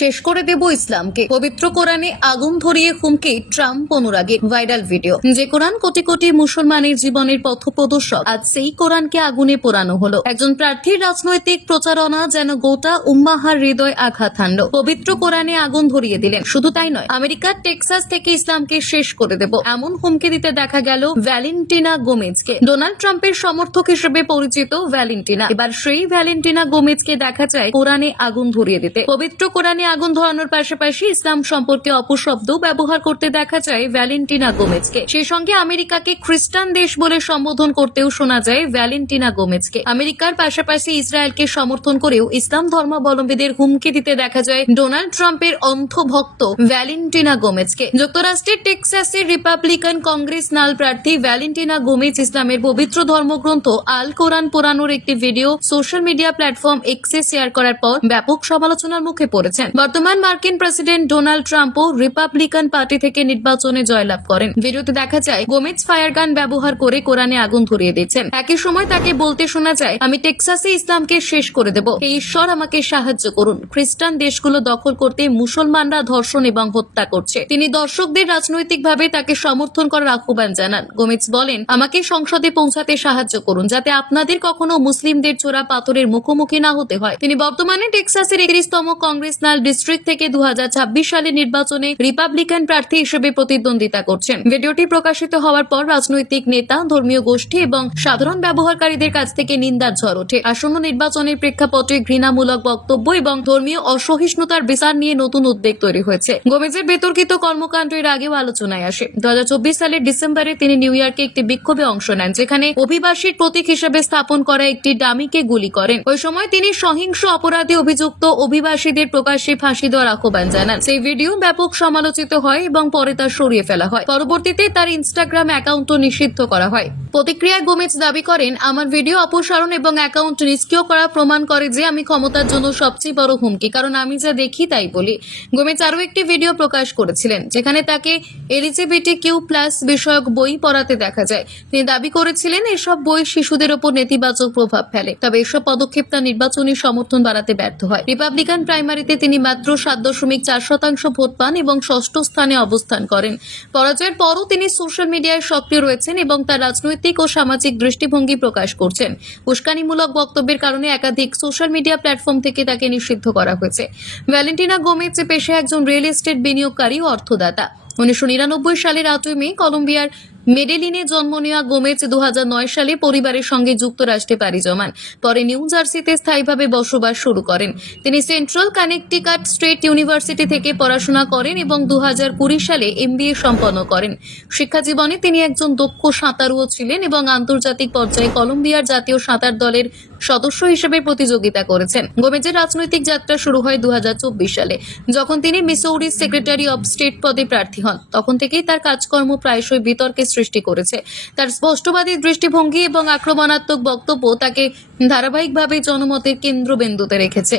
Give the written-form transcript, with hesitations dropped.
শেষ করে দেব ইসলামকে। পবিত্র কোরআনে আগুন ধরিয়ে হুমকি ট্রাম্প অনুরাগীর। Viral video. যে কোরআন কোটি কোটি মুসলমানের জীবনের পথপ্রদর্শক, আজ সেই কোরআনকে আগুনে পোড়ানো হলো। একজন প্রার্থীর রাজনৈতিক প্রচারণা যেন গোটা উম্মাহার হৃদয় আঘাত হানল। পবিত্র কোরআনে আগুন ধরিয়ে দিলেন। শুধু তাই নয়, আমেরিকার টেক্সাস থেকে ইসলামকে শেষ করে দেব এমন হুমকি দিতে দেখা গেল ভ্যালেন্টিনা গোমেজকে। ডোনাল্ড ট্রাম্পের সমর্থক হিসেবে পরিচিত ভ্যালেন্টিনা, এবার সেই ভ্যালেন্টিনা গোমেজকে দেখা যায় কোরআনে আগুন ধরিয়ে দিতে। পবিত্র কোরআনে আগুন ধরানোর পাশাপাশি ইসলাম সম্পর্কে অপশব্দ ব্যবহার করতে দেখা যায় ভ্যালেন্টিনা গোমেজকে। সেই সঙ্গে আমেরিকাকে খ্রিস্টান দেশ বলে সম্বোধন করতেও শোনা যায় ভ্যালেন্টিনা গোমেজকে। আমেরিকার পাশাপাশি ইসরায়েলকে সমর্থন করেও ইসলাম ধর্মাবলম্বীদের হুমকি দিতে দেখা যায় ডোনাল্ড ট্রাম্পের অন্ধভক্ত ভ্যালেন্টিনা গোমেজকে। যুক্তরাষ্ট্রের টেক্সাসের রিপাবলিকান কংগ্রেসনাল প্রার্থী ভ্যালেন্টিনা গোমেজ ইসলামের পবিত্র ধর্মগ্রন্থ আল কোরআন পোড়ানোর একটি ভিডিও সোশ্যাল মিডিয়া প্ল্যাটফর্ম এক্সে শেয়ার করার পর ব্যাপক সমালোচনার মুখে পড়েছেন। বর্তমান মার্কিন প্রেসিডেন্ট ডোনাল্ড ট্রাম্পও রিপাবলিকান পার্টি থেকে নির্বাচনে জয়লাভ করেন। ভিডিওতে দেখা যায় গোমেজ ফায়ার গান ব্যবহার করে কোরআনে আগুন ধরিয়ে দিচ্ছেন। একই সময় তাকে বলতে শোনা যায়, আমি টেক্সাসে ইসলামকে শেষ করে দেব, হে ঈশ্বর আমাকে সাহায্য করুন। খ্রিস্টান দেশগুলো দখল করতে মুসলমানরা ধর্ষণ এবং হত্যা করছে। তিনি দর্শকদের রাজনৈতিকভাবে তাকে সমর্থন করার আহ্বান জানান। গোমেজ বলেন, আমাকে সংসদে পৌঁছাতে সাহায্য করুন যাতে আপনাদের কখনো মুসলিমদের চোরা পাথরের মুখোমুখি না হতে হয়। তিনি বর্তমানে টেক্সাসের 31তম কংগ্রেসনাল ডিস্ট্রিক্ট থেকে 2026 সালের নির্বাচনে রিপাবলিকান প্রার্থী হিসেবে প্রতিদ্বন্দ্বিতা করছেন। ভিডিওটি প্রকাশিত হওয়ার পর রাজনৈতিক নেতা, ধর্মীয় গোষ্ঠী এবং সাধারণ ব্যবহারকারীদের কাছ থেকে নিন্দার ঝড় ওঠে। আসন্ন নির্বাচনের প্রেক্ষাপটে ঘৃণামূলক বক্তব্য এবং ধর্মীয় অসহিষ্ণুতার বিচার নিয়ে নতুন উদ্বেগ তৈরি হয়েছে। গোমেজের বিতর্কিত কর্মকাণ্ড এর আগেও আলোচনায় আসে। 2024 সালের ডিসেম্বরে তিনি নিউ ইয়র্কে একটি বিক্ষোভে অংশ নেন, যেখানে অভিবাসীর প্রতীক হিসেবে স্থাপন করা একটি ডামিকে গুলি করেন। ওই সময় তিনি সহিংস অপরাধে অভিযুক্ত অভিবাসীদের প্রকাশ্যে ফাঁসি দেওয়ার আহ্বান জানান। সেই ভিডিও ব্যাপক সমালোচিত হয় এবং পরে তা সরিয়ে ফেলা হয়। পরবর্তীতে তার ইনস্টাগ্রাম অ্যাকাউন্টও নিষিদ্ধ করা হয়। প্রতিক্রিয়ায় গোমেজ দাবি করেন, আমার ভিডিও অপসারণ এবং অ্যাকাউন্ট নিষ্ক্রিয় করা প্রমাণ করে যে আমি ক্ষমতার জন্য সবচেয়ে বড় হুমকি, কারণ আমি যা দেখি তাই বলি। গোমেজ আরও একটি ভিডিও প্রকাশ করেছিলেন, যেখানে তাকে LGBTQ+ বিষয়ক বই পড়াতে দেখা যায়। তিনি দাবি করেছিলেন এসব বই শিশুদের ওপর নেতিবাচক প্রভাব ফেলে। তবে এসব পদক্ষেপ তার নির্বাচনী সমর্থন বাড়াতে ব্যর্থ হয়। রিপাবলিকান প্রাইমারিতে তিনি মাত্র 7.4% ভোট পান এবং ষষ্ঠ স্থানে অবস্থান করেন। পরাজয়ের পরও তিনি সোশ্যাল মিডিয়ায় সক্রিয় রয়েছেন এবং তার রাজনৈতিক ও সামাজিক দৃষ্টিভঙ্গি প্রকাশ করছেন। উস্কানিমূলক বক্তব্যের কারণে একাধিক সোশ্যাল মিডিয়া প্ল্যাটফর্ম থেকে তাকে নিষিদ্ধ করা হয়েছে। ভ্যালেন্টিনা গোমেজ পেশায় একজন রিয়েল এস্টেট বিনিয়োগকারী ও অর্থদাতা। 1999 সালের 8 মে কলম্বিয়ার মেডেলিনে জন্ম নেওয়া গোমেজ 2009 সালে পরিবারের সঙ্গে যুক্তরাষ্ট্রে পাড়ি জমান। পরে নিউ জার্সিতে স্থায়ীভাবে বসবাস শুরু করেন। তিনি সেন্ট্রাল কানেকটিকাট স্টেট ইউনিভার্সিটি থেকে পড়াশোনা করেন এবং 2020 সালে MBA সম্পন্ন করেন। শিক্ষা জীবনে তিনি একজন দক্ষ সাঁতারুও ছিলেন এবং আন্তর্জাতিক পর্যায়ে কলম্বিয়ার জাতীয় সাঁতার দলের সদস্য হিসেবে প্রতিযোগিতা করেছেন। গোমেজের রাজনৈতিক যাত্রা শুরু হয় 2024 সালে, যখন তিনি মিসৌরির সেক্রেটারি অব স্টেট পদে প্রার্থী হন। তখন থেকেই তার কাজকর্ম প্রায়শই বিতর্কের সৃষ্টি করেছে। তার স্পষ্টবাদী দৃষ্টিভঙ্গি এবং আক্রমণাত্মক বক্তব্য তাকে ধারাবাহিকভাবে জনমতের কেন্দ্রবিন্দুতে রেখেছে।